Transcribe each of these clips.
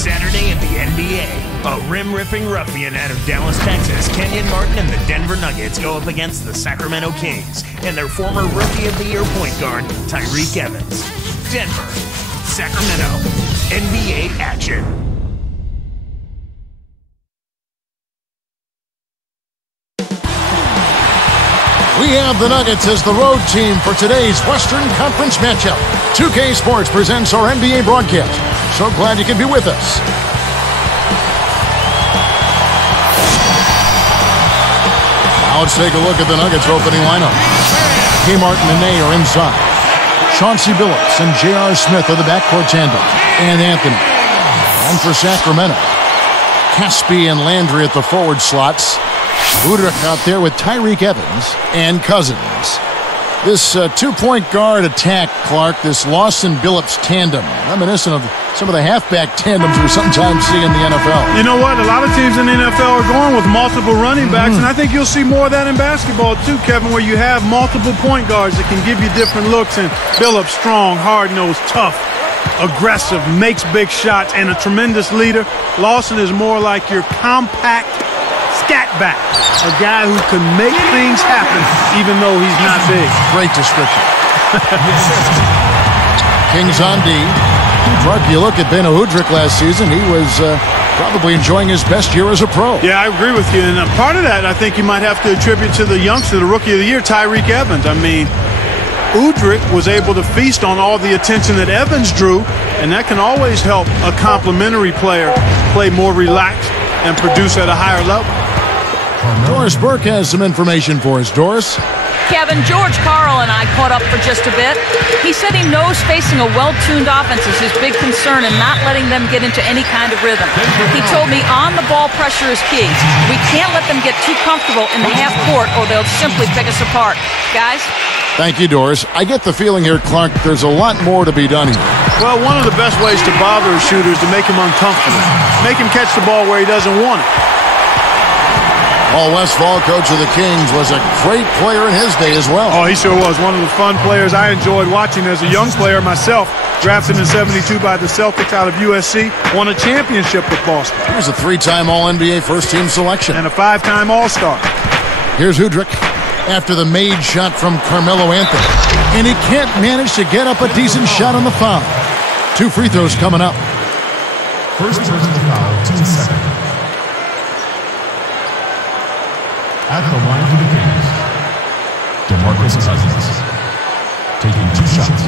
Saturday in the NBA. A rim-ripping ruffian out of Dallas, Texas, Kenyon Martin and the Denver Nuggets go up against the Sacramento Kings and their former Rookie of the Year point guard, Tyreke Evans. Denver, Sacramento, NBA action. We have the Nuggets as the road team for today's Western Conference matchup. 2K Sports presents our NBA broadcast. So glad you can be with us. Now let's take a look at the Nuggets opening lineup. Kmart and Nene are inside. Chauncey Billups and J.R. Smith are the backcourt tandem. And Anthony. And for Sacramento, Caspi and Landry at the forward slots. Udrih out there with Tyreke Evans and Cousins. This two-point guard attack, Clark, this Lawson-Billups tandem, reminiscent of some of the halfback tandems we sometimes see in the NFL. You know what? A lot of teams in the NFL are going with multiple running backs, and I think you'll see more of that in basketball too, Kevin, where you have multiple point guards that can give you different looks, and Billups strong, hard-nosed, tough, aggressive, makes big shots, and a tremendous leader. Lawson is more like your compact scat back, a guy who can make things happen even though he's not big. Great description. Kings on D. Clark, you look at Beno Udrih last season, he was probably enjoying his best year as a pro. Yeah, I agree with you, and part of that I think you might have to attribute to the youngster, the Rookie of the Year, Tyreke Evans. I mean, Udrih was able to feast on all the attention that Evans drew, and that can always help a complimentary player play more relaxed and produce at a higher level. Doris Burke has some information for us. Doris? Kevin, George Karl and I caught up for just a bit. He said he knows facing a well-tuned offense is his big concern and not letting them get into any kind of rhythm. He told me on-the-ball pressure is key. We can't let them get too comfortable in the half court or they'll simply pick us apart. Guys? Thank you, Doris. I get the feeling here, Clark, there's a lot more to be done here. Well, one of the best ways to bother a shooter is to make him uncomfortable. Make him catch the ball where he doesn't want it. Paul Westphal, coach of the Kings, was a great player in his day as well. Oh, he sure was. One of the fun players I enjoyed watching as a young player myself. Drafted in '72 by the Celtics out of USC. Won a championship with Boston. He was a three-time All-NBA first-team selection. And a five-time All-Star. Here's Udrih after the made shot from Carmelo Anthony. And he can't manage to get up a decent shot on the foul. 2 free throws coming up. First personal foul, 2 seconds. At the line for the Kings, DeMarcus Cousins, taking 2 shots.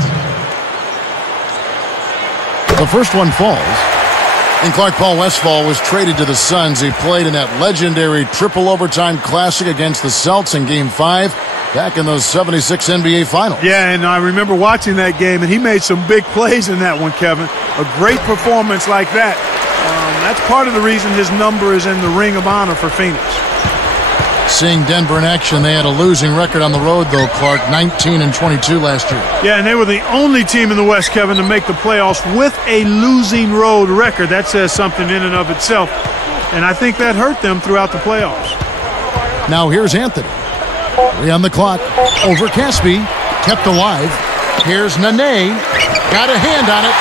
The first one falls. And Clark, Paul Westphal was traded to the Suns. He played in that legendary triple overtime classic against the Celtics in Game 5 back in those '76 NBA Finals. Yeah, and I remember watching that game, and he made some big plays in that one, Kevin. A great performance like that. That's part of the reason his number is in the Ring of Honor for Phoenix. Seeing Denver in action, they had a losing record on the road, though, Clark, 19-22 last year. Yeah, and they were the only team in the West, Kevin, to make the playoffs with a losing road record. That says something in and of itself, and I think that hurt them throughout the playoffs. Now here's Anthony. 3 on the clock. Over Caspi. Kept alive. Here's Nene. Got a hand on it.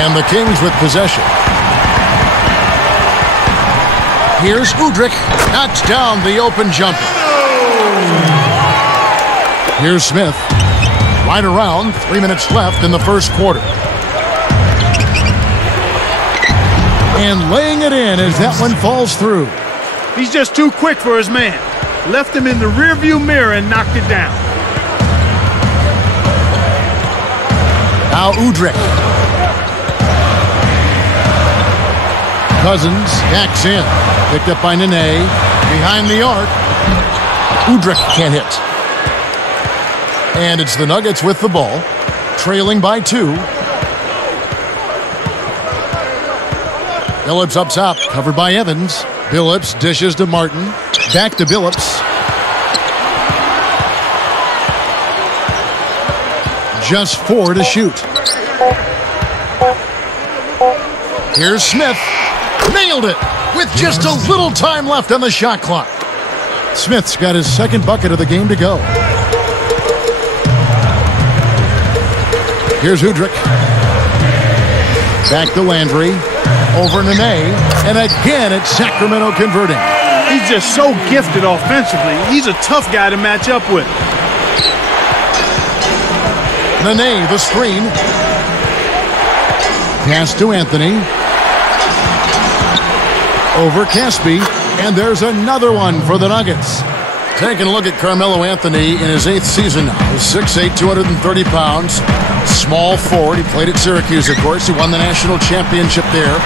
And the Kings with possession. Here's Udrih. Knocks down the open jumper. Here's Smith. Right around. 3 minutes left in the first quarter. And laying it in as that one falls through. He's just too quick for his man. Left him in the rearview mirror and knocked it down. Now Udrih. Cousins backs in. Picked up by Nene. Behind the arc. Udrih can't hit. And it's the Nuggets with the ball. Trailing by 2. Billups up top. Covered by Evans. Billups dishes to Martin. Back to Billups. Just 4 to shoot. Here's Smith. Nailed it with just a little time left on the shot clock. Smith's got his second bucket of the game to go. Here's Udrih. Back to Landry. Over Nene. And again, it's Sacramento converting. He's just so gifted offensively. He's a tough guy to match up with. Nene, the screen. Pass to Anthony. Over Caspi. And there's another one for the Nuggets. Taking a look at Carmelo Anthony in his 8th season now. He's 6'8", 230 pounds. Small forward. He played at Syracuse, of course. He won the national championship there.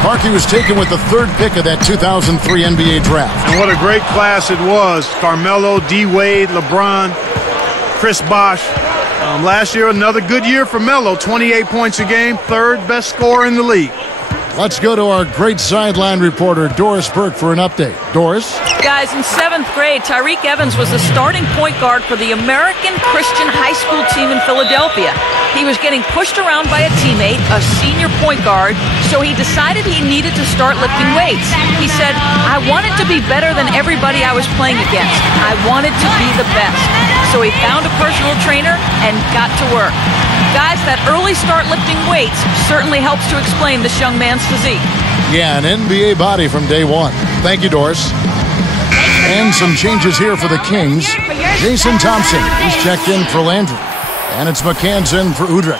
Parkey was taken with the 3rd pick of that 2003 NBA draft. And what a great class it was. Carmelo, D-Wade, LeBron, Chris Bosh. Last year, another good year for Melo. 28 points a game, 3rd best scorer in the league. Let's go to our great sideline reporter, Doris Burke, for an update. Doris? Guys, in 7th grade, Tyreke Evans was the starting point guard for the American Christian High School team in Philadelphia. He was getting pushed around by a teammate, a senior point guard, so he decided he needed to start lifting weights. He said, I wanted to be better than everybody I was playing against. I wanted to be the best. So he found a personal trainer and got to work. Guys, that early start lifting weights certainly helps to explain this young man's physique. Yeah, an NBA body from day one. Thank you, Doris. And some changes here for the Kings. Jason Thompson is checked in for Landry. And it's McCann's in for Udrih.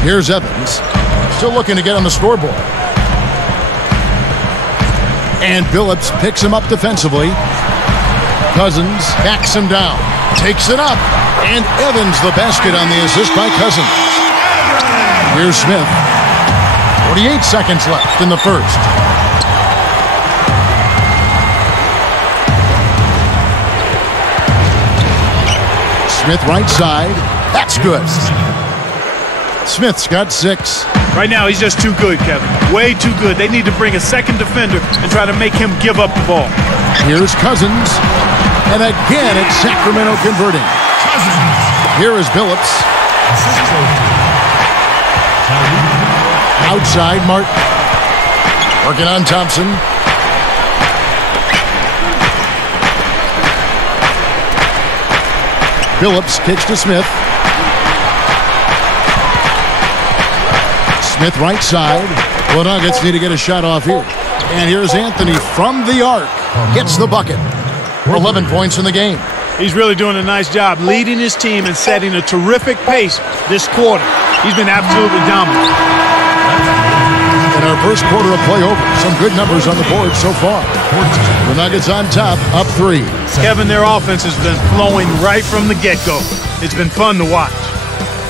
Here's Evans. Still looking to get on the scoreboard. And Billups picks him up defensively. Cousins backs him down. Takes it up. And Evans the basket on the assist by Cousins. Here's Smith. 48 seconds left in the first. Smith right side. That's good. Smith's got 6. Right now, he's just too good, Kevin. Way too good. They need to bring a second defender and try to make him give up the ball. Here's Cousins. And again, it's Sacramento converting. Here is Billups. Outside, Martin. Working on Thompson. Billups kicks to Smith. Smith right side. The Nuggets need to get a shot off here. And here's Anthony from the arc. Gets the bucket. 11 points in the game. He's really doing a nice job leading his team and setting a terrific pace this quarter. He's been absolutely dominant. In our first quarter of play over, some good numbers on the board so far. The Nuggets on top, up 3. Kevin, their offense has been flowing right from the get-go. It's been fun to watch.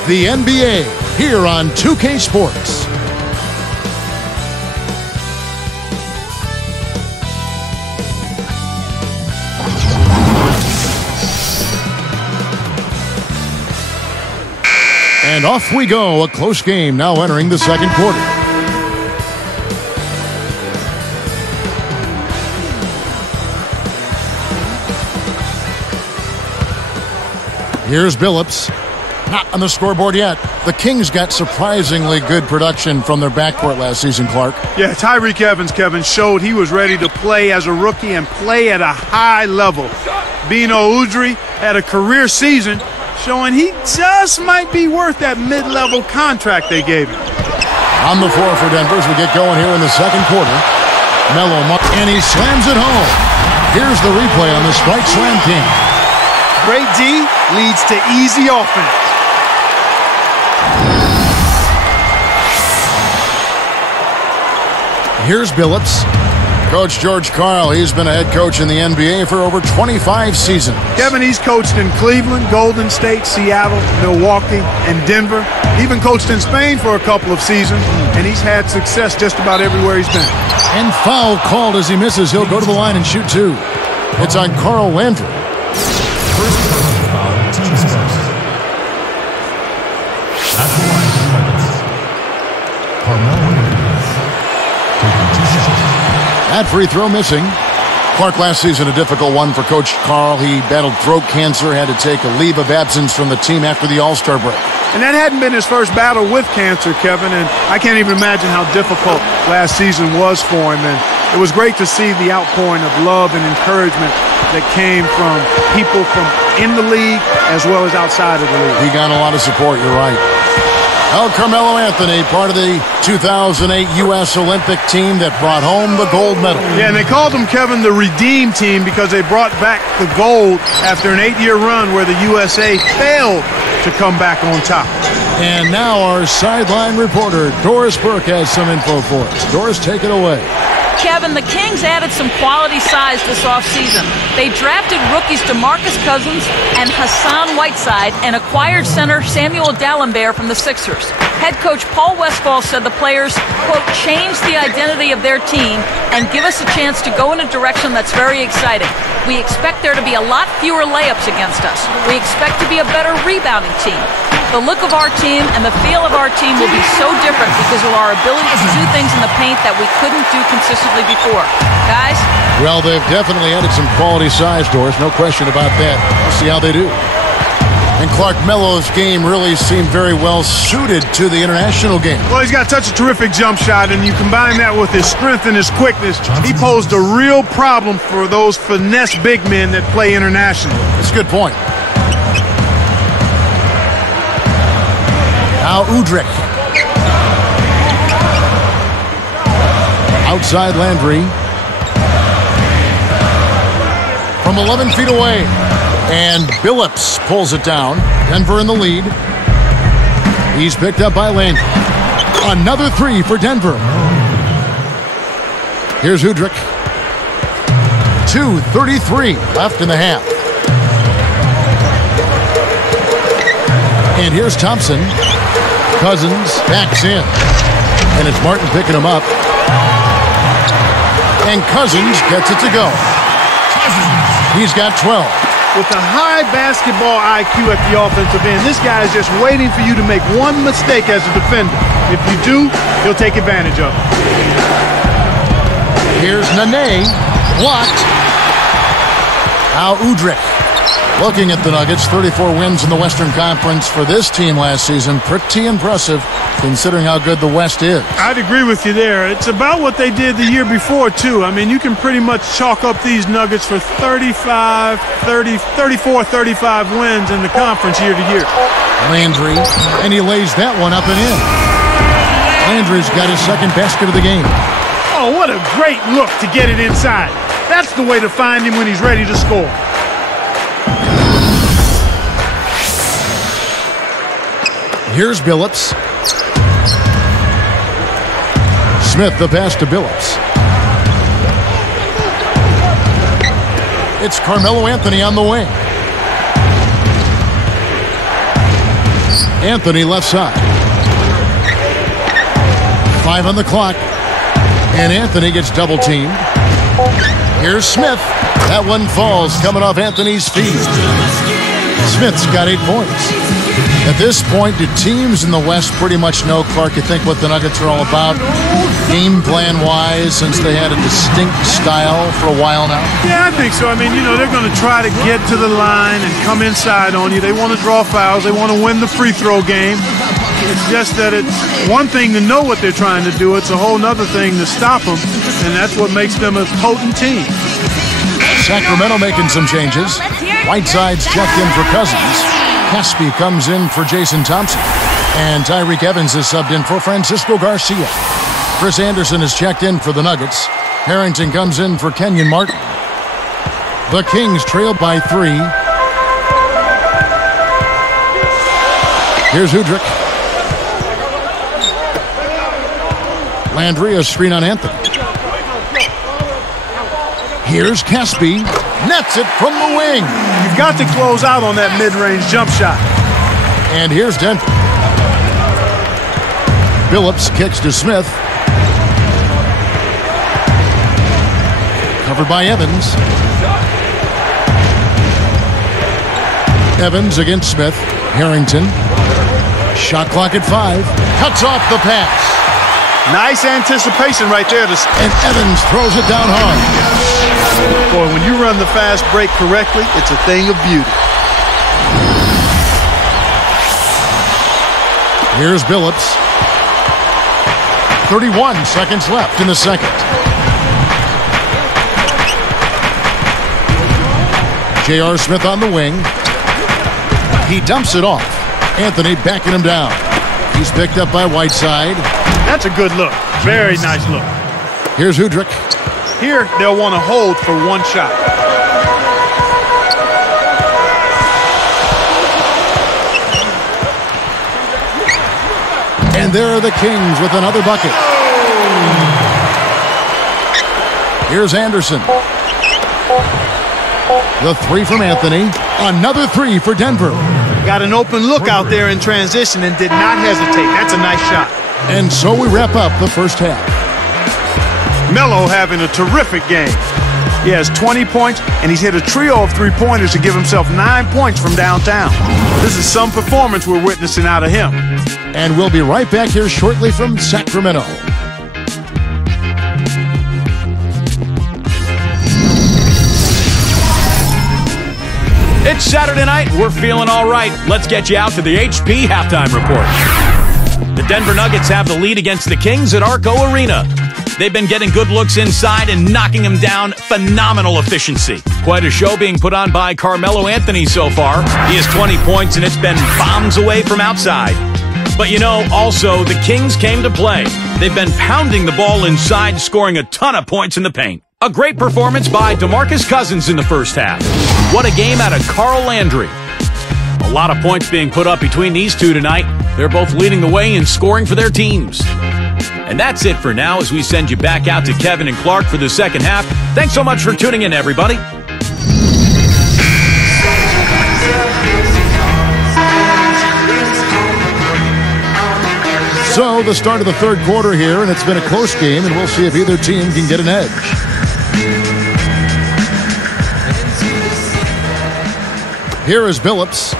The NBA, here on 2K Sports. And off we go, a close game now entering the second quarter. Here's Billups. Not on the scoreboard yet. The Kings got surprisingly good production from their backcourt last season, Clark. Yeah, Tyreke Evans, Kevin, showed he was ready to play as a rookie and play at a high level. Bino Udrih had a career season, showing he just might be worth that mid-level contract they gave him. On the floor for Denver as we get going here in the second quarter. Melo, and he slams it home. Here's the replay on the Strike Slam King. Great D leads to easy offense. Here's Billups. Coach George Karl, he's been a head coach in the NBA for over 25 seasons. Kevin, he's coached in Cleveland, Golden State, Seattle, Milwaukee, and Denver. Even coached in Spain for a couple of seasons, and he's had success just about everywhere he's been. And foul called as he misses. He'll go to the line and shoot 2. It's on Carl Landry. First personal foul, team's first. At the line for the Nuggets, Carmelo Anthony, taking 2 shots. That free throw missing. Clark, last season a difficult one for Coach Karl. He battled throat cancer, had to take a leave of absence from the team after the All-Star break. And that hadn't been his first battle with cancer, Kevin, and I can't even imagine how difficult last season was for him. And it was great to see the outpouring of love and encouragement that came from people from in the league as well as outside of the league. He got a lot of support, you're right. El Carmelo Anthony, part of the 2008 U.S. Olympic team that brought home the gold medal. Yeah, and they called them, Kevin, the Redeem Team because they brought back the gold after an 8-year run where the USA failed to come back on top. And now our sideline reporter, Doris Burke, has some info for us. Doris, take it away. Kevin, the Kings added some quality size this offseason. They drafted rookies DeMarcus Cousins and Hassan Whiteside and acquired center Samuel Dalembert from the Sixers. Head coach Paul Westphal said the players, quote, change the identity of their team and give us a chance to go in a direction that's very exciting. We expect there to be a lot fewer layups against us. We expect to be a better rebounding team. The look of our team and the feel of our team will be so different because of our ability to do things in the paint that we couldn't do consistently before. Guys? Well, they've definitely added some quality size, Doris. No question about that. We'll see how they do. And Clark Melo's game really seemed very well suited to the international game. Well, he's got such a terrific jump shot, and you combine that with his strength and his quickness. He posed a real problem for those finesse big men that play internationally. That's a good point. Now Udrih. Outside Landry. From 11 feet away. And Billups pulls it down. Denver in the lead. He's picked up by Landry. Another three for Denver. Here's Udrih. 2:33 left in the half. And here's Thompson. Cousins backs in. And it's Martin picking him up. And Cousins gets it to go. He's got 12. With a high basketball IQ at the offensive end, this guy is just waiting for you to make one mistake as a defender. If you do, he'll take advantage of it. Here's Nene. Blocked. Now Udrih. Looking at the Nuggets, 34 wins in the Western Conference for this team last season. Pretty impressive considering how good the West is. I'd agree with you there. It's about what they did the year before, too. I mean, you can pretty much chalk up these Nuggets for 34, 35 wins in the conference year to year. Landry, and he lays that one up and in. Landry's got his second basket of the game. Oh, what a great look to get it inside. That's the way to find him when he's ready to score. Here's Billups. Smith, the pass to Billups. It's Carmelo Anthony on the wing. Anthony left side. 5 on the clock. And Anthony gets double teamed. Here's Smith. That one falls coming off Anthony's feet. Smith's got 8 points. At this point, do teams in the West pretty much know, Clark, you think what the Nuggets are all about? Game plan-wise, since they had a distinct style for a while now? Yeah, I think so. I mean, you know, they're going to try to get to the line and come inside on you. They want to draw fouls. They want to win the free throw game. It's just that it's one thing to know what they're trying to do. It's a whole other thing to stop them, and that's what makes them a potent team. Sacramento making some changes. Whiteside's checked in for Cousins. Caspi comes in for Jason Thompson. And Tyreke Evans is subbed in for Francisco Garcia. Chris Anderson is checked in for the Nuggets. Harrington comes in for Kenyon Martin. The Kings trail by 3. Here's Udrih. Landry, a screen on Anthony. Here's Caspi. Nets it from the wing. You've got to close out on that mid-range jump shot. And here's Denver. Billups kicks to Smith. Covered by Evans. Evans against Smith. Harrington. Shot clock at 5. Cuts off the pass. Nice anticipation right there. And Evans throws it down hard. Boy, when you run the fast break correctly, it's a thing of beauty. Here's Billups. 31 seconds left in the second. J.R. Smith on the wing. He dumps it off. Anthony backing him down. He's picked up by Whiteside. That's a good look. Very nice look. Here's Udrih. Here, they'll want to hold for one shot. And there are the Kings with another bucket. Here's Anderson. The three from Anthony. Another three for Denver. Got an open look out there in transition and did not hesitate. That's a nice shot. And so we wrap up the first half. Melo having a terrific game. He has 20 points, and he's hit a trio of three-pointers to give himself 9 points from downtown. This is some performance we're witnessing out of him. And we'll be right back here shortly from Sacramento. It's Saturday night. We're feeling all right. Let's get you out to the HP halftime report. The Denver Nuggets have the lead against the Kings at Arco Arena. They've been getting good looks inside and knocking them down. Phenomenal efficiency. Quite a show being put on by Carmelo Anthony so far. He has 20 points, and it's been bombs away from outside. But you know, also, the Kings came to play. They've been pounding the ball inside, scoring a ton of points in the paint. A great performance by DeMarcus Cousins in the first half. What a game out of Carl Landry. A lot of points being put up between these two tonight. They're both leading the way in scoring for their teams. And that's it for now as we send you back out to Kevin and Clark for the second half. Thanks so much for tuning in, everybody. So, the start of the third quarter here, and it's been a close game, and we'll see if either team can get an edge. Here is Billups.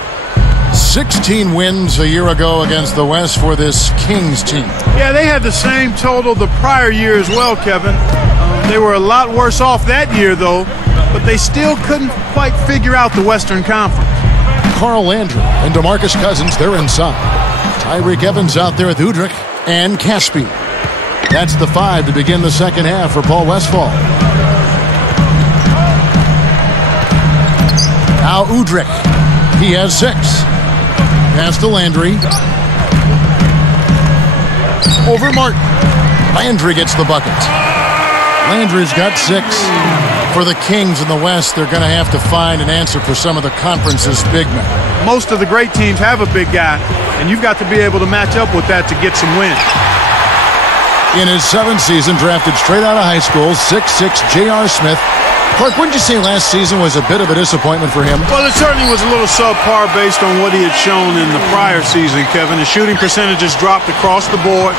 16 wins a year ago against the West for this Kings team. Yeah, they had the same total the prior year as well, Kevin. They were a lot worse off that year, though, but they still couldn't quite figure out the Western Conference. Carl Landry and DeMarcus Cousins, they're inside. Tyreke Evans out there with Udrih and Caspi. That's the 5 to begin the second half for Paul Westphal. Now Udrih. He has 6. Pass to Landry. Over Martin. Landry gets the bucket. Landry's got 6. For the Kings in the West, they're going to have to find an answer for some of the conference's big men. Most of the great teams have a big guy, and you've got to be able to match up with that to get some wins. In his 7th season, drafted straight out of high school, 6'6" J.R. Smith. Clark, wouldn't you say last season was a bit of a disappointment for him? Well, it certainly was a little subpar based on what he had shown in the prior season, Kevin. His shooting percentages dropped across the board.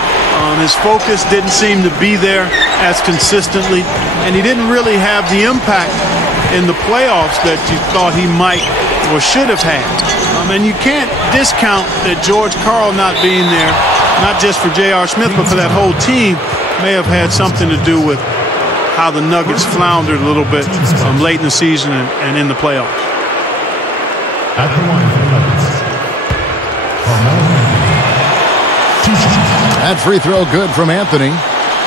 His focus didn't seem to be there as consistently, and he didn't really have the impact in the playoffs that you thought he might or should have had. And you can't discount that George Karl not being there, not just for J.R. Smith, but for that whole team, may have had something to do with how the Nuggets floundered a little bit late in the season and in the playoffs. At the line for the Nuggets, Carmelo Anthony. 2 shots. That free throw good from Anthony.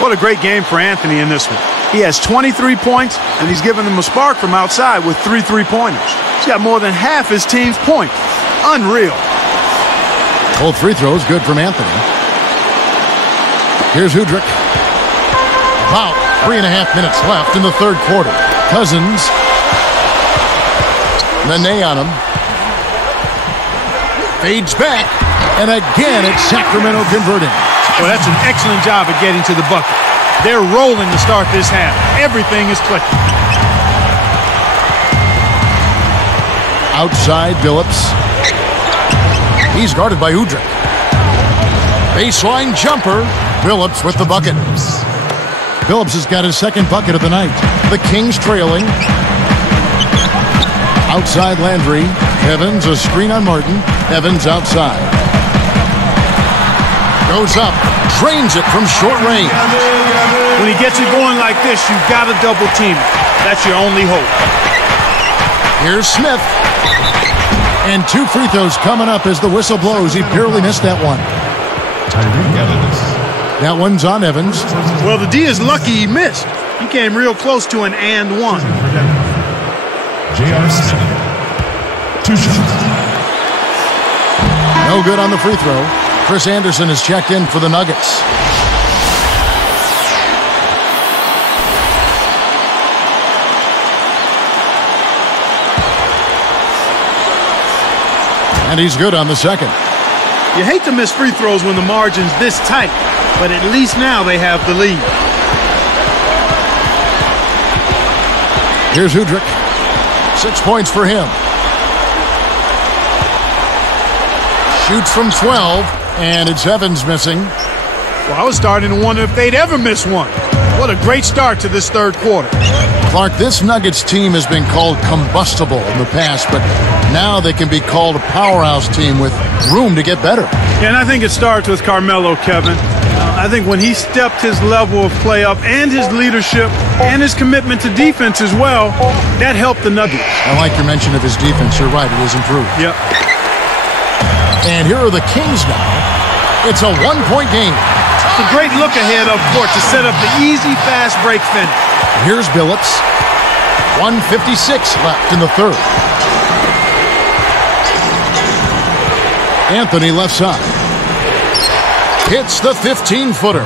What a great game for Anthony in this one. He has 23 points, and he's given them a spark from outside with 3 3-pointers. He's got more than half his team's points. Unreal. Both free throws good from Anthony. Here's Udrih. About 3.5 minutes left in the third quarter. Cousins. Nene on him. Fades back. And again, it's Sacramento converting. Well, that's an excellent job at getting to the bucket. They're rolling to start this half. Everything is clicking. Outside, Billups. He's guarded by Udrih. Baseline jumper. Billups with the bucket. Billups has got his second bucket of the night. The Kings trailing. Outside Landry. Evans, a screen on Martin. Evans outside. Goes up. Drains it from short range. When he gets it going like this, you've got to double team it. That's your only hope. Here's Smith. And 2 free throws coming up as the whistle blows. He barely missed that one. Tyreke Evans. That one's on Evans. Well, the D is lucky he missed. He came real close to an and one. J.R. Smith. 2 shots. No good on the free throw. Chris Anderson is checked in for the Nuggets. And he's good on the second. You hate to miss free throws when the margin's this tight, but at least now they have the lead. Here's Udrih. 6 points for him. Shoots from 12, and it's Evans missing. Well, I was starting to wonder if they'd ever miss one. What a great start to this third quarter. Clark, this Nuggets team has been called combustible in the past, but now they can be called a powerhouse team with room to get better. Yeah, and I think it starts with Carmelo, Kevin. I think when he stepped his level of play up and his leadership and his commitment to defense as well, that helped the Nuggets. I like your mention of his defense. You're right, it has improved. Yep. And here are the Kings now. It's a one-point game. It's a great look ahead up court to set up the easy fast break finish. Here's Billups. 1:56 left in the third. Anthony left side. Hits the 15-footer.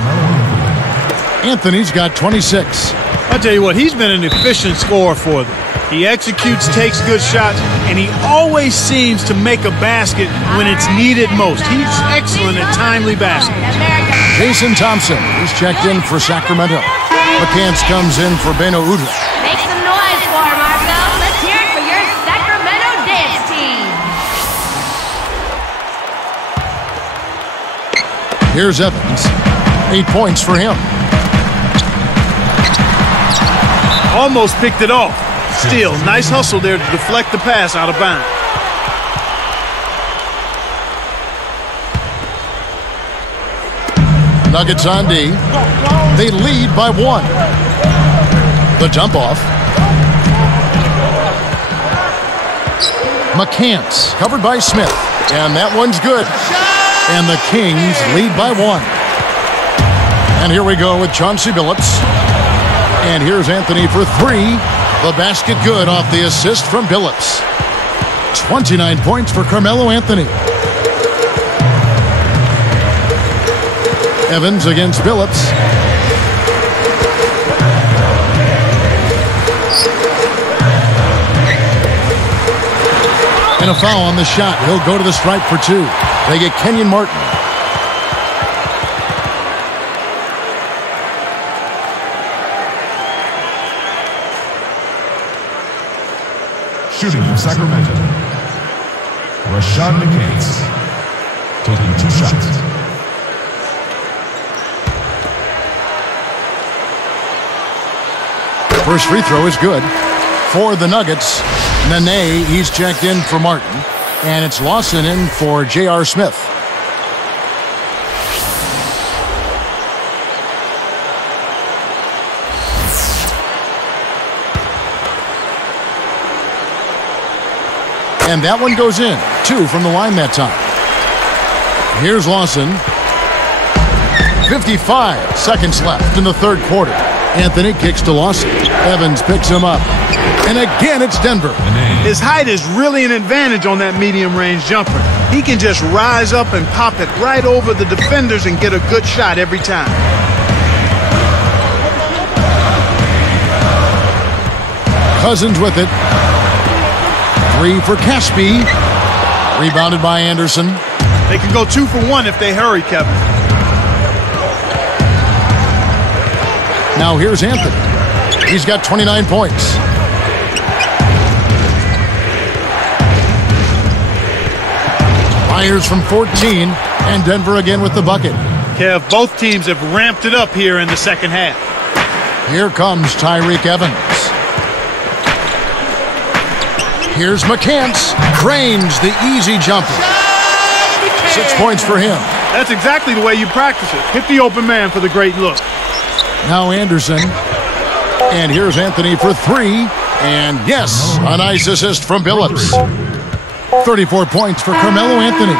Anthony's got 26. I'll tell you what, he's been an efficient scorer for them. He executes, takes good shots, and he always seems to make a basket when it's needed most. He's excellent at timely baskets. Jason Thompson is checked in for Sacramento. McCants comes in for Beno Udrih. Make some noise for him, Marco. Let's hear it for your Sacramento dance team. Here's Evans. 8 points for him. Almost picked it off. Still, nice hustle there to deflect the pass out of bounds. Nuggets on D. They lead by 1. The dump off. McCants covered by Smith. And that one's good. And the Kings lead by 1. And here we go with Chauncey Billups. And here's Anthony for 3. The basket good off the assist from Billups. 29 points for Carmelo Anthony. Evans against Billups. And a foul on the shot. He'll go to the stripe for 2. They get Kenyon Martin. Shooting from Sacramento, Rashad McCants, taking 2 shots. First free throw is good. For the Nuggets, Nene, he's checked in for Martin. And it's Lawson in for J.R. Smith. And that one goes in. 2 from the line that time. Here's Lawson. 55 seconds left in the third quarter. Anthony kicks to Lawson. Evans picks him up. And again, it's Denver. His height is really an advantage on that medium-range jumper. He can just rise up and pop it right over the defenders and get a good shot every time. Cousins with it. 3 for Caspi. Rebounded by Anderson. They can go 2 for 1 if they hurry, Kevin. Now here's Anthony. He's got 29 points. Myers from 14, and Denver again with the bucket. Kev, both teams have ramped it up here in the second half. Here comes Tyreke Evans. Here's McCants. Drains the easy jumper. 6 points for him. That's exactly the way you practice it. Hit the open man for the great look. Now Anderson. And here's Anthony for 3. And yes, a nice assist from Billups. 34 points for Carmelo Anthony.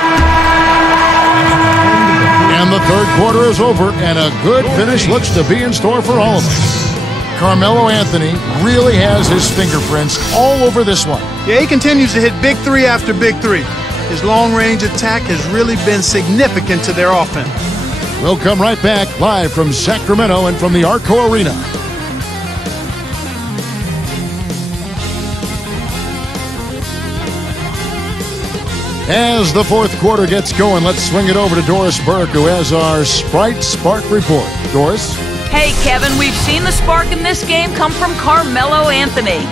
And the third quarter is over, and a good finish looks to be in store for all of us. Carmelo Anthony really has his fingerprints all over this one. Yeah, he continues to hit big three after big three. His long-range attack has really been significant to their offense. We'll come right back live from Sacramento and from the Arco Arena. As the fourth quarter gets going, let's swing it over to Doris Burke, who has our Sprite Spark report. Doris? Hey, Kevin, we've seen the spark in this game come from Carmelo Anthony.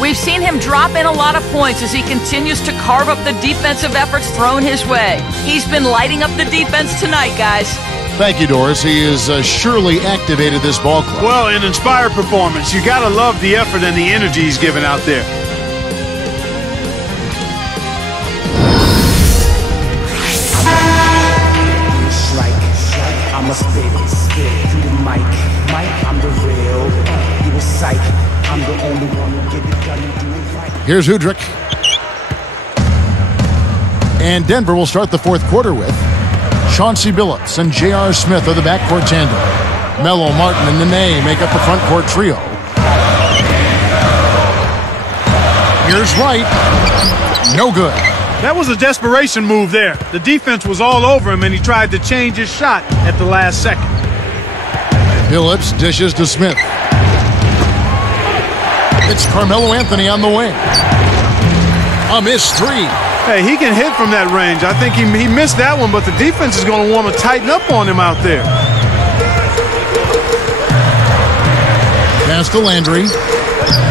We've seen him drop in a lot of points as he continues to carve up the defensive efforts thrown his way. He's been lighting up the defense tonight, guys. Thank you, Doris. He has surely activated this ball club. Well, an inspired performance. You got to love the effort and the energy he's given out there. I'ma spit through the mic. I'm the real. You a psych. I'm the only one who get it done and do it right. Here's Hudrick. And Denver will start the fourth quarter with Chauncey Billups and J.R. Smith are the backcourt tandem. Melo, Martin, and Nene make up the front court trio. Here's Wright. No good. That was a desperation move there. The defense was all over him, and he tried to change his shot at the last second. Billups dishes to Smith. It's Carmelo Anthony on the wing. A missed three. Hey, he can hit from that range. I think he missed that one, but the defense is going to want to tighten up on him out there. Pass to Landry.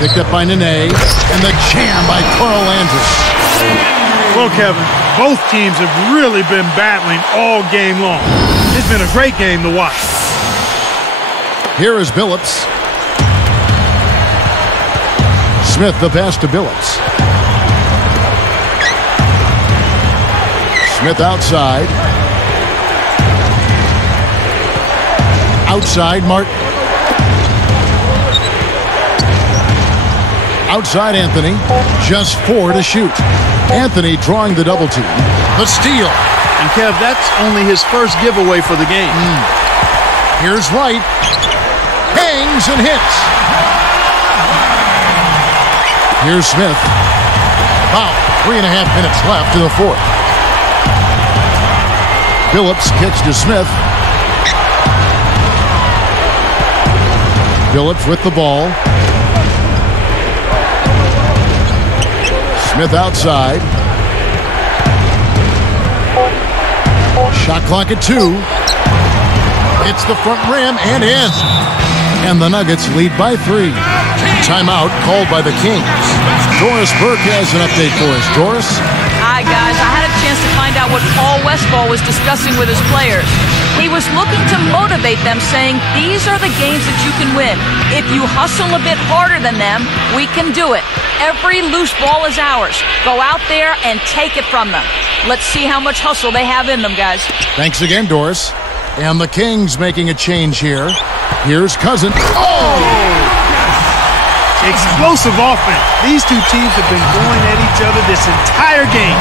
Picked up by Nene. And the jam by Carl Landry. Well, Kevin, both teams have really been battling all game long. It's been a great game to watch. Here is Billups. Smith, the pass to Billups. Smith outside. Outside, Martin. Outside, Anthony. Just 4 to shoot. Anthony drawing the double team. The steal. And Kev, that's only his first giveaway for the game. Here's Wright. Hangs and hits. Here's Smith. About 3.5 minutes left to the fourth. Billups kicks to Smith. Billups with the ball. Smith outside. Shot clock at 2. Hits the front rim and in. And the Nuggets lead by 3. Timeout called by the Kings. Doris Burke has an update for us. Doris? Hi, guys. I had a chance to find out what Paul Westphal was discussing with his players. He was looking to motivate them, saying, these are the games that you can win. If you hustle a bit harder than them, we can do it. Every loose ball is ours. Go out there and take it from them. Let's see how much hustle they have in them, guys. Thanks again, Doris. And the Kings making a change here. Here's Cousins. Oh! Explosive offense. These two teams have been going at each other this entire game.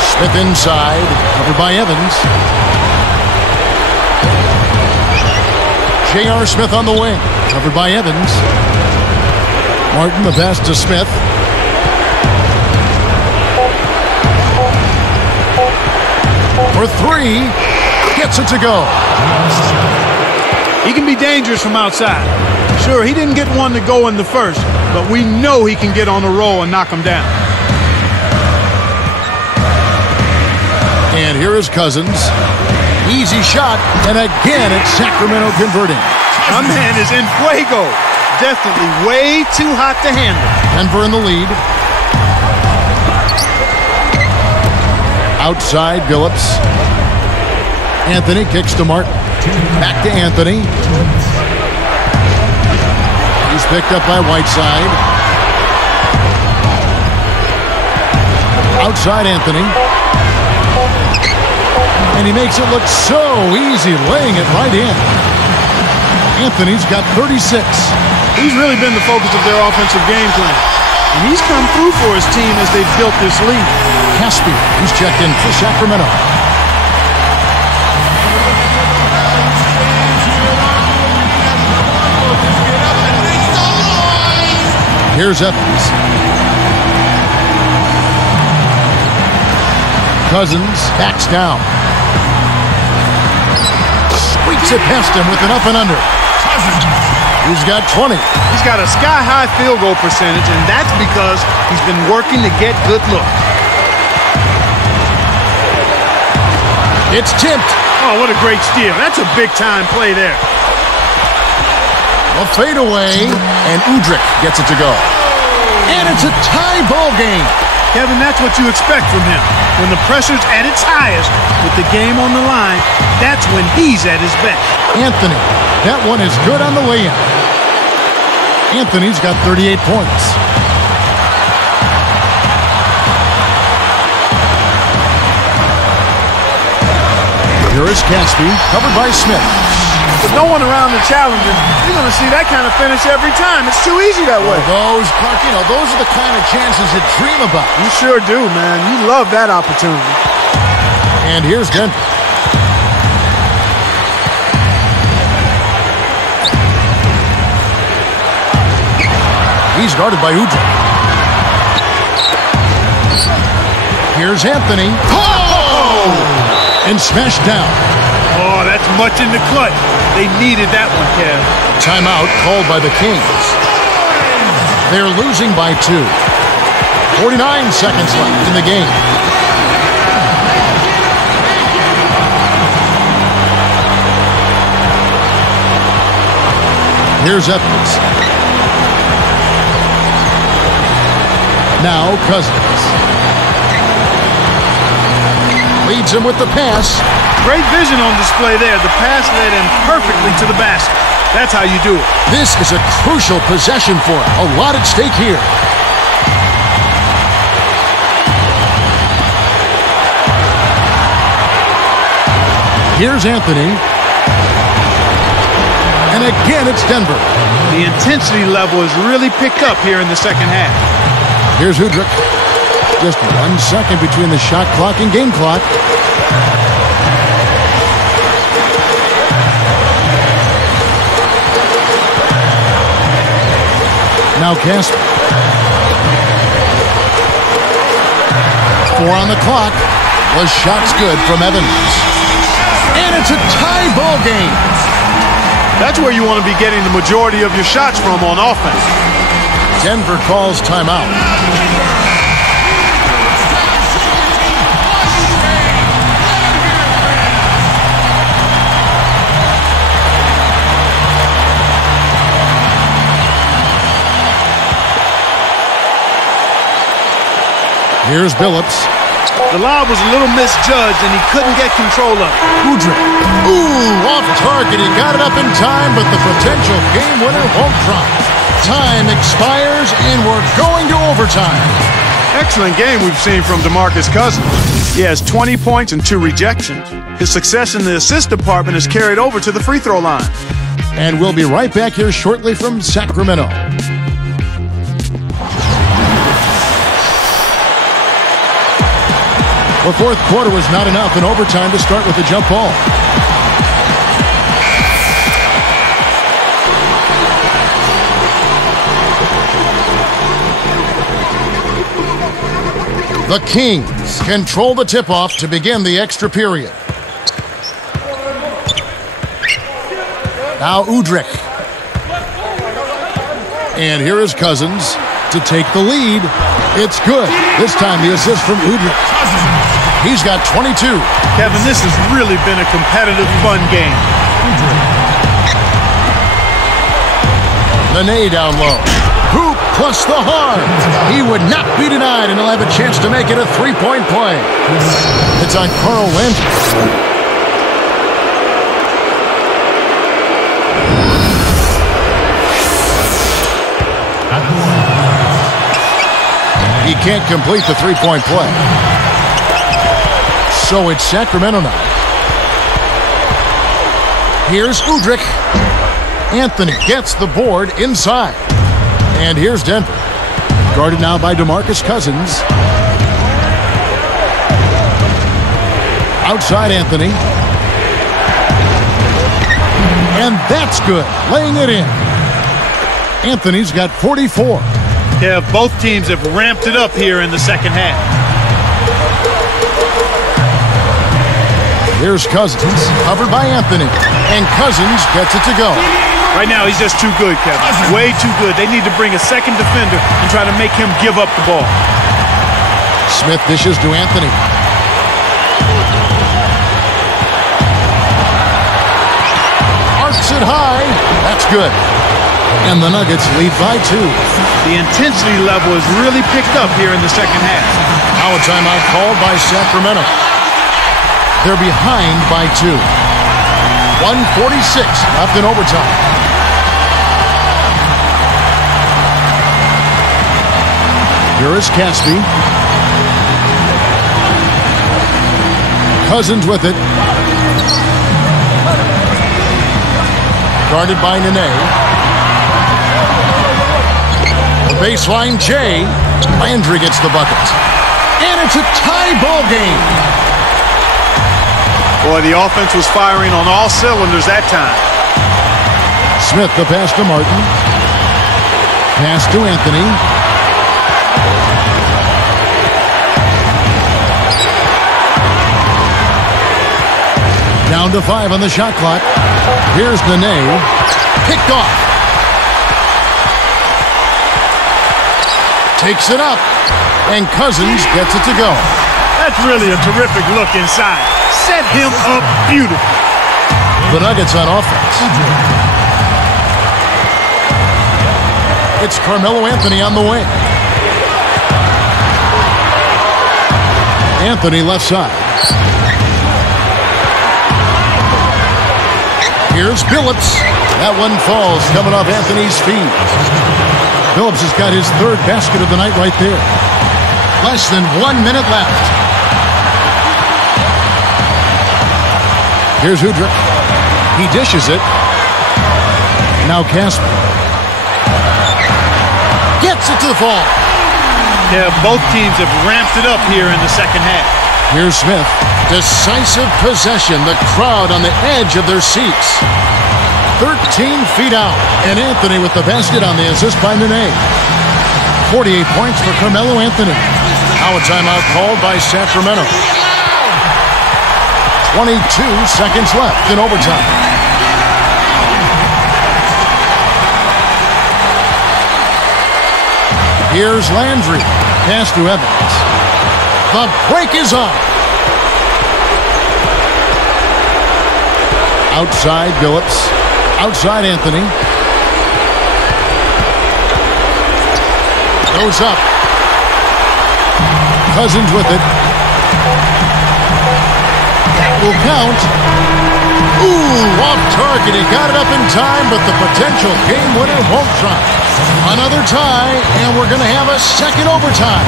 Smith inside, covered by Evans. J.R. Smith on the wing, covered by Evans. Martin, the pass to Smith. For 3, gets it to go. He can be dangerous from outside. Sure, he didn't get one to go in the first, but we know he can get on the roll and knock him down. And here is Cousins. Easy shot, and again it's Sacramento converting. My man is in fuego. Definitely way too hot to handle. Denver in the lead. Outside, Billups. Anthony kicks to Martin. Back to Anthony. He's picked up by Whiteside. Outside, Anthony. And he makes it look so easy, laying it right in. Anthony's got 36. He's really been the focus of their offensive game plan. And he's come through for his team as they've built this lead. Caspian, who's checked in for Sacramento. here's Evans. Cousins backs down. Squeaks it past him with an up and under. He's got 20. He's got a sky-high field goal percentage, and that's because he's been working to get good looks. It's tipped. Oh, what a great steal. That's a big-time play there. A fadeaway, and Udrih gets it to go. And it's a tie ball game. Kevin, that's what you expect from him. When the pressure's at its highest, with the game on the line, that's when he's at his best. Anthony, that one is good on the way-in. Anthony's got 38 points. Here is Caspi, covered by Smith. With no one around to challenge him, you're going to see that kind of finish every time. It's too easy that way. Those, Clark, those are the kind of chances you dream about. You sure do, man. You love that opportunity. And here's Denver. He's guarded by Udrih. Here's Anthony. Oh! And smashed down. Oh, that's much in the clutch. They needed that one, Kev. Timeout called by the Kings. They're losing by 2. 49 seconds left in the game. Here's Evans. Now Cousins. Leads him with the pass. Great vision on display there. The pass led him perfectly to the basket. That's how you do it. This is a crucial possession for him. A lot at stake here. Here's Anthony. And again, it's Denver. The intensity level has really picked up here in the second half. Here's Udrih. Just 1 second between the shot clock and game clock. Now Caspi. 4 on the clock. The shot's good from Evans. And it's a tie ball game. That's where you want to be getting the majority of your shots from on offense. Denver calls timeout. Here's Billups. The lob was a little misjudged, and he couldn't get control of it. Udrih. Ooh, off target. He got it up in time, but the potential game winner won't drop. Time expires, and we're going to overtime. Excellent game we've seen from DeMarcus Cousins. He has 20 points and 2 rejections. His success in the assist department is carried over to the free throw line. And we'll be right back here shortly from Sacramento. The fourth quarter was not enough in overtime to start with a jump ball. The Kings control the tip-off to begin the extra period. Now Udrih. And here is Cousins to take the lead. It's good. This time the assist from Udrih. He's got 22. Kevin, this has really been a competitive, fun game. Nene down low. Hoop plus the harm. He would not be denied, and he'll have a chance to make it a three-point play. It's on Carl Landry. He can't complete the three-point play. So it's Sacramento now. Here's Udrih. Anthony gets the board inside. And here's Denver. Guarded now by DeMarcus Cousins. Outside Anthony. And that's good. Laying it in. Anthony's got 44. Yeah, both teams have ramped it up here in the second half. Here's Cousins, covered by Anthony, and Cousins gets it to go. Right now, he's just too good, Kevin. Way too good. They need to bring a second defender and try to make him give up the ball. Smith dishes to Anthony. Arcs it high. That's good. And the Nuggets lead by 2. The intensity level has really picked up here in the second half. Now a timeout called by Sacramento. They're behind by 2. 1:46 left in overtime. Here is Caspi. Cousins with it. Guarded by Nene. The baseline, Jay. Landry gets the bucket. And it's a tie ball game. Boy, the offense was firing on all cylinders that time. Smith, the pass to Martin. Pass to Anthony. Down to 5 on the shot clock. Here's Nene. Picked off. Takes it up. And Cousins gets it to go. That's really a terrific look inside. Set him up beautifully. The Nuggets on offense. It's Carmelo Anthony on the wing. Anthony left side. Here's Billups. That one falls, coming off Anthony's feet. Billups has got his 3rd basket of the night right there. Less than 1 minute left. Here's Udrih. He dishes it. Now Casper. Gets it to the fall. Yeah, both teams have ramped it up here in the second half. Here's Smith. Decisive possession. The crowd on the edge of their seats. 13 feet out. And Anthony with the basket on the assist by Nene. 48 points for Carmelo Anthony. Now a timeout called by Sacramento. 22 seconds left in overtime. Here's Landry. Pass to Evans. The break is on. Outside Billups. Outside Anthony. Goes up. Cousins with it. That will count. Ooh, off target. He got it up in time, but the potential game winner won't try. Another tie, and we're going to have a second overtime.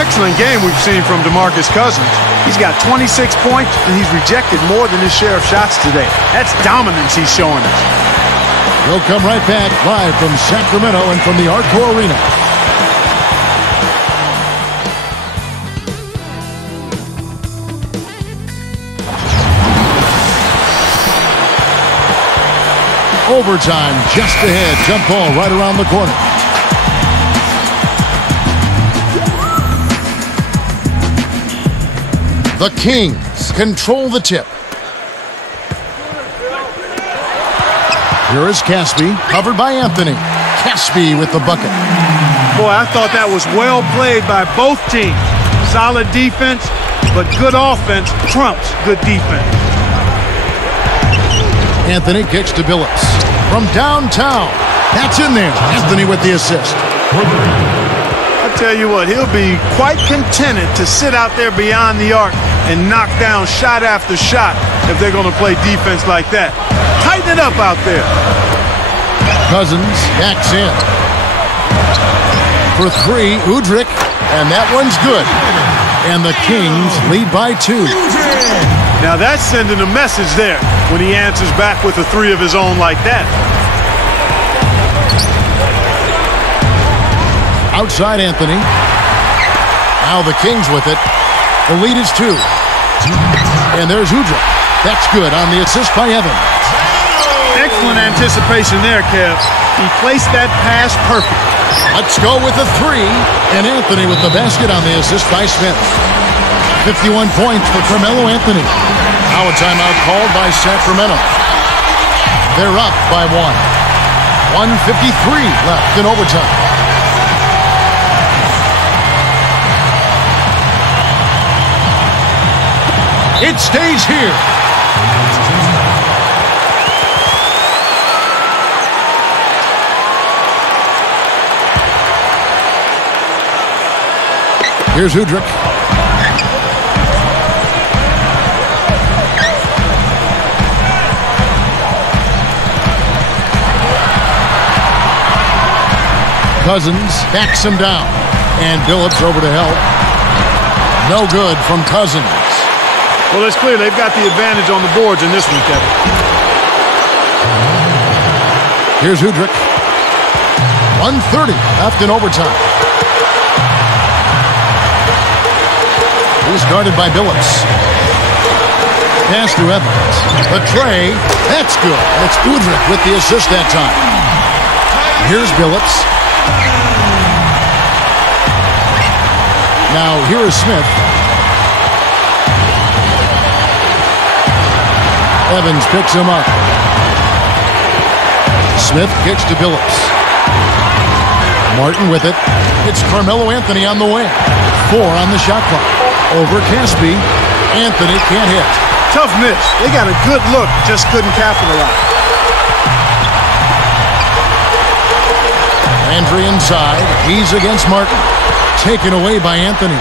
Excellent game we've seen from DeMarcus Cousins. He's got 26 points, and he's rejected more than his share of shots today. That's dominance he's showing us. We'll come right back live from Sacramento and from the Arco Arena. Overtime just ahead. Jump ball right around the corner. The Kings control the tip. Here is Caspi, covered by Anthony. Caspi with the bucket. Boy, I thought that was well played by both teams. Solid defense, but good offense trumps good defense. Anthony kicks to Billups. From downtown. That's in there. Anthony with the assist. I tell you what, he'll be quite contented to sit out there beyond the arc and knock down shot after shot if they're going to play defense like that. Tighten it up out there. Cousins backs in. For 3, Udrih, and that one's good. And the Kings lead by 2. Now that's sending a message there when he answers back with a 3 of his own like that. Outside Anthony. Now the Kings with it. The lead is 2. And there's Udrih. That's good on the assist by Evans. Excellent anticipation there, Kev. He placed that pass perfect. Let's go with a 3. And Anthony with the basket on the assist by Smith. 51 points for Carmelo Anthony. Now a timeout called by Sacramento. They're up by 1. 1:53 left in overtime. It stays here. Here's Udrih. Cousins backs him down. And Billups over to help. No good from Cousins. Well, it's clear they've got the advantage on the boards in this one, Kevin. Here's Udrih. 1:30 left in overtime. He's guarded by Billups. Pass to Evans. A tray. That's good. It's Udrih with the assist that time. Here's Billups. Now here is Smith. Evans picks him up. Smith kicks to Billups. Martin with it. It's Carmelo Anthony on the wing. 4 on the shot clock. Over Caspi. Anthony can't hit. Tough miss. They got a good look, just couldn't capitalize. Landry inside. He's against Martin. Taken away by Anthony.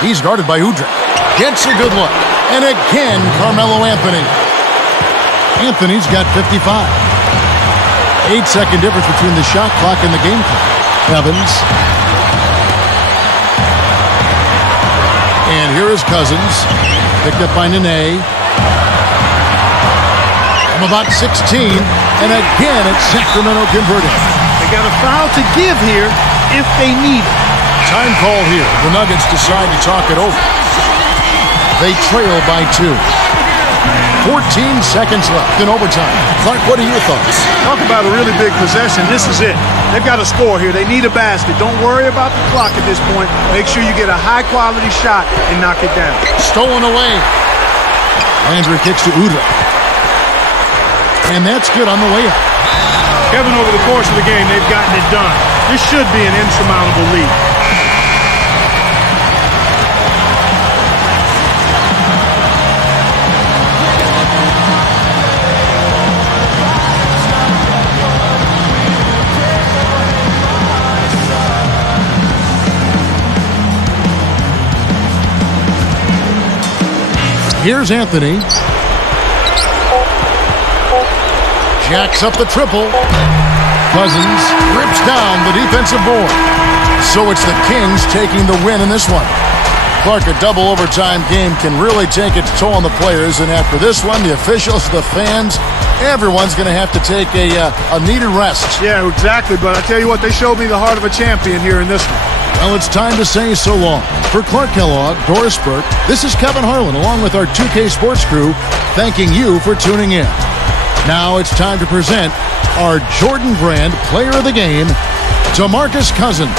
He's guarded by Udrih. Gets a good look. And again, Carmelo Anthony. Anthony's got 55. 8-second difference between the shot clock and the game clock. Evans. And here is Cousins. Picked up by Nene. From about 16. And again, it's Sacramento converting. They got a foul to give here if they need it. Time call here. The Nuggets decide to talk it over. They trail by 2. 14 seconds left in overtime. Clark, what are your thoughts? Talk about a really big possession. This is it. They've got a score here. They need a basket. Don't worry about the clock at this point. Make sure you get a high-quality shot and knock it down. Stolen away. Landry kicks to Udrih. And that's good on the way up. Kevin, over the course of the game, they've gotten it done. This should be an insurmountable lead. Here's Anthony. Jacks up the triple. Cousins rips down the defensive board. So it's the Kings taking the win in this one. Clark, a double overtime game can really take its toll on the players, and after this one, the officials, the fans, everyone's going to have to take a needed rest. Yeah, exactly, but I tell you what, they showed me the heart of a champion here in this one. Well, it's time to say so long. For Clark Kellogg, Doris Burke, this is Kevin Harlan, along with our 2K Sports crew, thanking you for tuning in. Now it's time to present our Jordan Brand Player of the Game, DeMarcus Cousins.